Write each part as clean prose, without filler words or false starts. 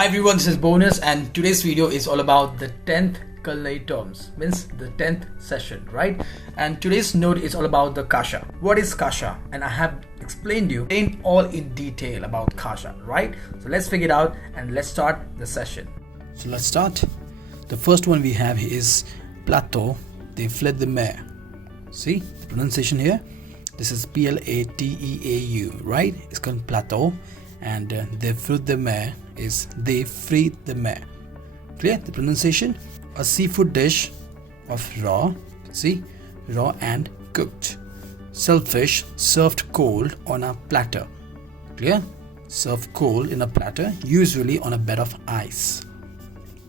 Hi everyone, this is Bonus and today's video is all about the 10th culinary terms, means the 10th session, right? And today's note is all about the Kasha. What is Kasha? And I have explained all in detail about Kasha, right? So let's figure it out and let's start the session. So let's start. The first one we have is Plateau, they fled the mare. See the pronunciation here? This is Plateau, right? It's called Plateau. And they fled the mare is they freed the mare. Clear the pronunciation? A seafood dish of raw and cooked shellfish served cold on a platter. Clear? Served cold in a platter, usually on a bed of ice.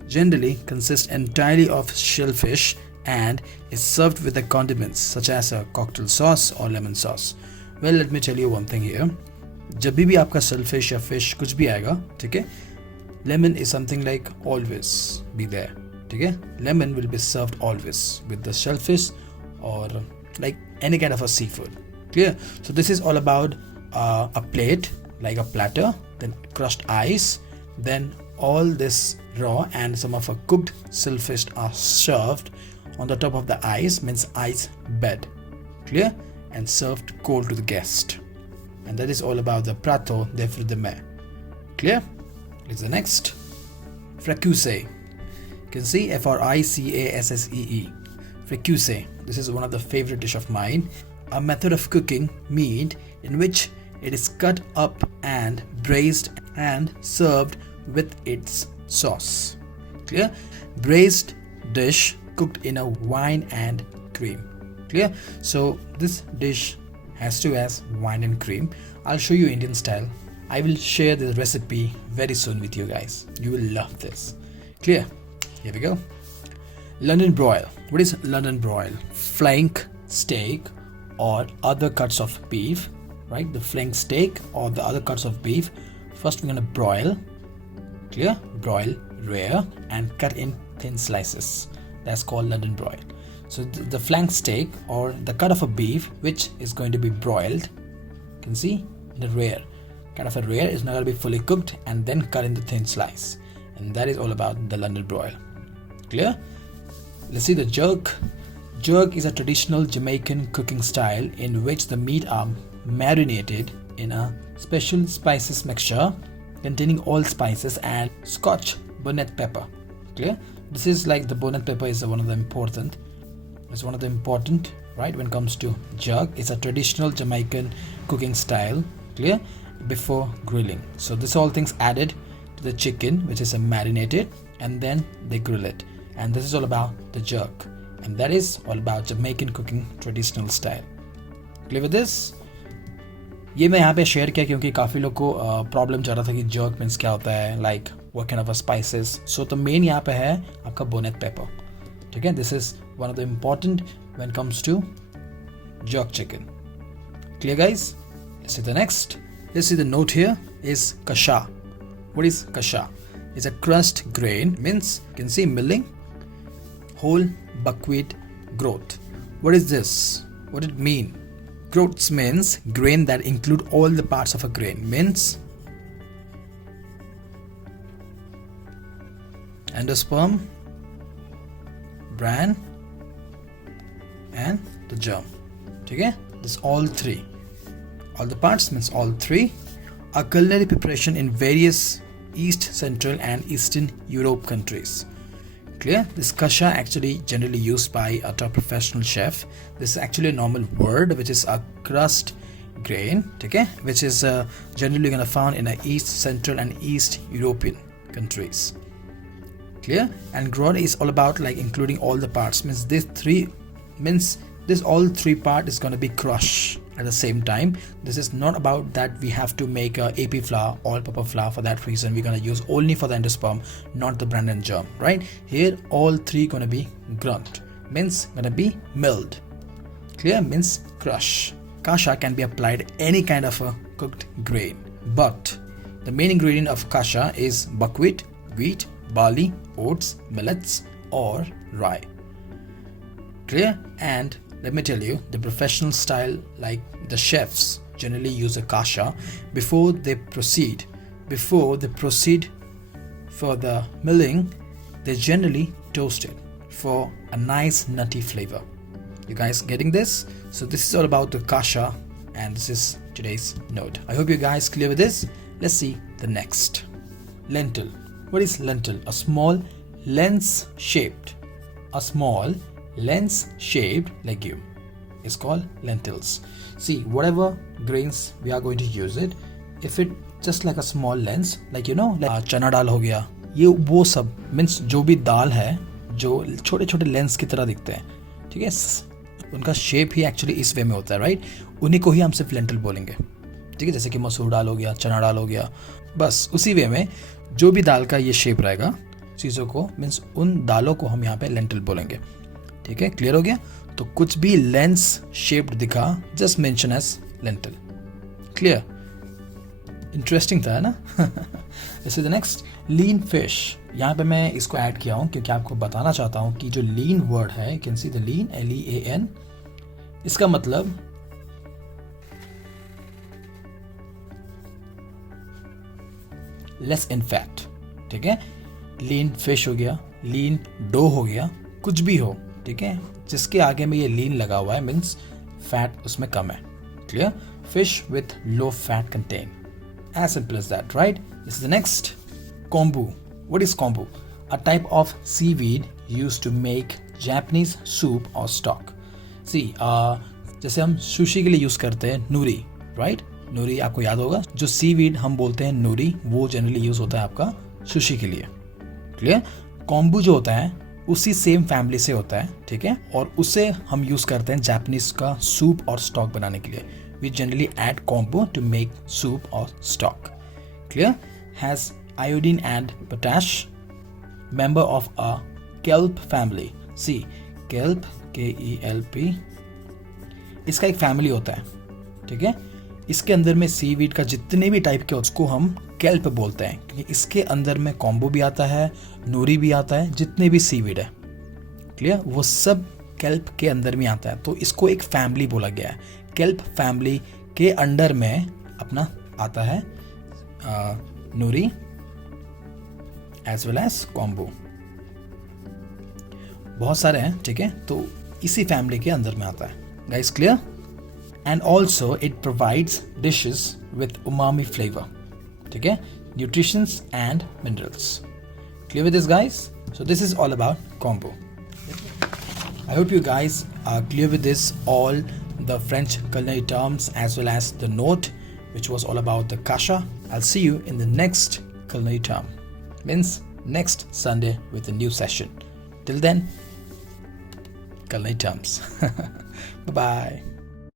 Generally consists entirely of shellfish and is served with the condiments such as a cocktail sauce or lemon sauce. Well, let me tell you one thing here. जब भी आपका shellfish या fish कुछ भी आएगा, ठीक है, lemon is something like always be there, ठीक है. Lemon will be served always with the shellfish or like any kind of a seafood. Clear? So this is all about a plate, like a platter, then crushed ice, then all this raw and some of a cooked shellfish are served on the top of the ice, means ice bed. Clear? And served cold to the guest. And that is all about the Plateau, therefore the mare. Clear? It's the next. Fricassee. You can see Fricassee. Fricassee. This is one of the favorite dish of mine. A method of cooking meat in which it is cut up and braised and served with its sauce. Clear? Braised dish cooked in a wine and cream. Clear? So this dish has to has wine and cream. I'll show you Indian style. I will share the recipe very soon with you guys. You will love this. Clear? Here we go. London broil. What is London broil? Flank steak or other cuts of beef, right? The flank steak or the other cuts of beef. First we're gonna broil. Clear? Broil, rare, and cut in thin slices. That's called London broil. So the flank steak or the cut of a beef which is going to be broiled, you can see the rare. Cut of a rare is not going to be fully cooked and then cut into thin slice. And that is all about the London broil. Clear? Let's see the jerk. Jerk is a traditional Jamaican cooking style in which the meat are marinated in a special spices mixture containing all spices and Scotch bonnet pepper. Clear? This is like the bonnet pepper is one of the important. It's one of the important, right, when it comes to jerk. It's a traditional Jamaican cooking style. Clear? Before grilling. So this all things added to the chicken which is marinated and then they grill it. And this is all about the jerk. And that is all about Jamaican cooking traditional style. Clear with this? ये मैं यहाँ पे share किया क्योंकि काफ़ी लोग को problem चल रहा था कि jerk मीन्स क्या होता है, like what kind of a spices. So the main यहाँ पे है आपका bonnet pepper. ठीक है? This is one of the important when it comes to jerk chicken. Clear guys? Let's see the next. Let's see the note here is Kasha. What is Kasha? It's a crushed grain, means you can see milling, whole buckwheat growth. What is this? What it mean? Growths means grain that include all the parts of a grain, means endosperm, bran and the germ. Okay? This all three. All the parts means all three. A culinary preparation in various East, Central and Eastern Europe countries. Clear? This kasha actually generally used by a top professional chef. This is actually a normal word which is a crust grain, okay? Which is generally gonna found in the East, Central and East European countries. Clear? And grown is all about like including all the parts, means this all three part is going to be crushed at the same time. This is not about that we have to make a AP flour, all purpose flour. For that reason we're going to use only for the endosperm, not the bran and germ, right? Here all three going to be ground, means going to be milled. Clear? Means crush. Kasha can be applied any kind of a cooked grain, but the main ingredient of kasha is buckwheat, wheat, barley, oats, millets or rye. Clear? And let me tell you, the professional style, like the chefs generally use a kasha before they proceed for the milling, they generally toast it for a nice nutty flavor. You guys getting this? So this is all about the kasha, and this is today's note. I hope you guys clear with this. Let's see the next. Lentil. What is lentil? A small lens-shaped legume is called lentils. See, whatever grains we are going to use it, if it just like a small lens, like like चना दाल हो गया, ये वो सब means जो भी दाल है जो छोटे छोटे लेंस की तरह दिखते हैं, ठीक है, उनका शेप ही एक्चुअली इस वे में होता है, राइट? उन्हीं को ही हम सिर्फ लेंटिल बोलेंगे, ठीक है? जैसे कि मसूर दाल हो गया, चना दाल हो गया, बस उसी वे में जो भी दाल का ये शेप रहेगा चीज़ों को, मीन्स उन दालों को हम यहाँ पे लेंटिल बोलेंगे, ठीक है? क्लियर हो गया? तो कुछ भी लेंस शेप्ड दिखा, just mention as lentil. Clear? Interesting था, है ना? This is the next. Lean fish. यहाँ पे मैं इसको ऐड किया हूँ क्योंकि आपको बताना चाहता हूँ कि जो लीन वर्ड है, you can see the lean, LEAN, इसका मतलब लेस इन फैट, ठीक है? लीन फिश हो गया, लीन डो हो गया, कुछ भी हो, ठीक है? जिसके आगे में ये लीन लगा हुआ है मीन्स फैट उसमें कम है. Clear? Fish with low fat contain. As simple as that, right? This is the next. Kombu. What is kombu? A type of seaweed used to make Japanese soup or stock. See, जैसे हम sushi के लिए use करते हैं नूरी, right? नूरी आपको याद होगा. जो सीवीड हम बोलते हैं नूरी, वो जनरली यूज होता है आपका सुशी के लिए. क्लियर? कोम्बू जो होता है उसी सेम फैमिली से होता है, ठीक है? और उसे हम यूज करते हैं जापानीज का सूप और स्टॉक बनाने के लिए. We generally add kombu to make soup or stock. Clear? Has iodine and potash. Member of a kelp family. See, kelp, KELP. इसका एक फैमिली होता है, ठीक है? इसके अंदर में सीवीड का जितने भी टाइप के उसको हम केल्प बोलते हैं, क्योंकि इसके अंदर में कोम्बू भी आता है, नूरी भी आता है, जितने भी सीवीड है, क्लियर, वो सब केल्प के अंदर में आता है. तो इसको एक फैमिली बोला गया है. केल्प फैमिली के अंडर में अपना आता है नूरी एज वेल एज कोम्बू. बहुत सारे हैं, ठीक है? तो इसी फैमिली के अंदर में आता है. Guys clear? And also it provides dishes with umami flavour, ठीक है? Nutritions and minerals. Clear with this guys? So this is all about kombu. I hope you guys are clear with this, all the French culinary terms as well as the note, which was all about the kasha. I'll see you in the next culinary term, means next Sunday with a new session. Till then, culinary terms. Bye bye.